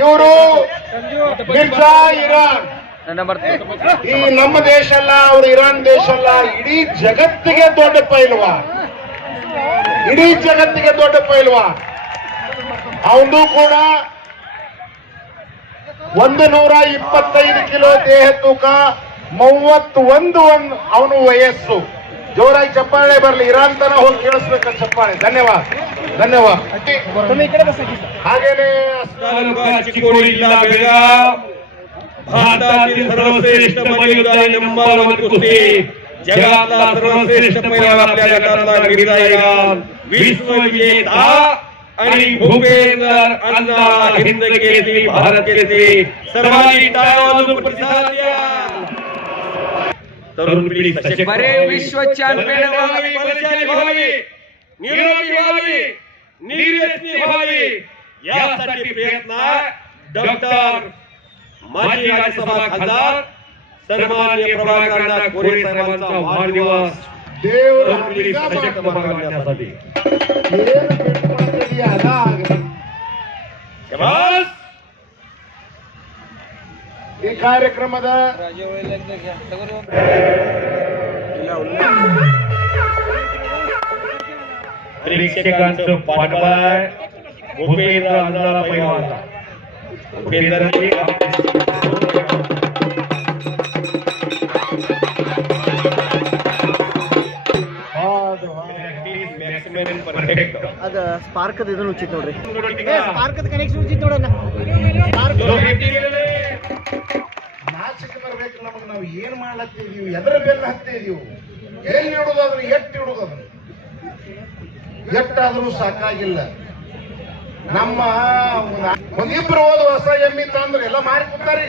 ಇವರು ಇರಾನ್. ಈ ನಮ್ಮ ದೇಶ ಅಲ್ಲ, ಅವ್ರು ಇರಾನ್ ದೇಶ ಅಲ್ಲ, ಇಡೀ ಜಗತ್ತಿಗೆ ದೊಡ್ಡ ಪೈಲ್ವಾ ಇಡೀ ಜಗತ್ತಿಗೆ ದೊಡ್ಡ ಪೈಲ್ವಾ ಅವನು ಕೂಡ ಒಂದು ನೂರ ಇಪ್ಪತ್ತೈದು ಕಿಲೋ ದೇಹ ತೂಕ ಮೂವತ್ತೊಂದು ಒಂದು ಅವನು ವಯಸ್ಸು ಜೋರಾಗಿ ಚಪ್ಪಾಳೆ ಬರಲಿ ಇರಾನ್ ತನ ಹೋಗಿ ಕೇಳಿಸ್ಬೇಕು ಚಪ್ಪಾಳೆ ಧನ್ಯವಾದ ಧನ್ಯವಾದ ಹಾಗೇನೆ तालुका चिकोडी जिल्हा बेळगाव भारतातील सर्वश्रेष्ठ मल्लयुद्धाने नंबर वन कुस्ती जगातला सर्वश्रेष्ठ पैलवान आपल्या गटातला गिरीरायगाव विश्व विजेता आणि भूपेंद्र अण्णा हिंद केसरी भारत केसरी सर्वांनी टाळ्या वाजवून प्रतिसाद द्या तरुण पिढी बरे विश्व चॅम्पियन यासाठी प्रयत्न डॉक्टर माजी राज्यसभा खासदार सन्मान्य प्रभाकरनाथ साहेबांचा वाढदिवस. देव तरुण पिढी सशक्त बनवण्यासाठी ಈ ಕಾರ್ಯಕ್ರಮದ प्रेक्षकांचं पाठबळ आहे भूपेंद्र अण्णा पैलवान भूपेंद्र ಹೌದು, ಹೌದು. परफेक्ट ಅದ ಸ್ಪಾರ್ಕದ ಇದನ್ನ ಉಚಿತ ನೋಡ್ರಿ ನಾಚಿಕೆ ಸ್ಪಾರ್ಕದ ಕನೆಕ್ಷನ್ ಉಚಿತ ನೋಡೋಣ ಬರ್ಬೇಕು ನಮಗೆ, ನಾವು ಏನ್ ಮಾಡ್ಲತ್ತಿದೀವಿ ಎದ್ರ ಬೆಲ್ಲ ಹತ್ತಿದೀವಿ ಎಲ್ಲಿ ಇಡುದಾದ್ರು ಎಟ್ಟು ಇಡುದಾದ್ರು ಎಟ್ಟಾದ್ರೂ ಸಾಕಾಗಿಲ್ಲ. ನಮ್ಮ ಒಂದಿಬ್ರು ಹೋದ ಹೊಸ ಎಮ್ಮಿ ತಂದ್ರೆ ಎಲ್ಲ ಮಾರಿ ಕೊಡ್ತಾರೆ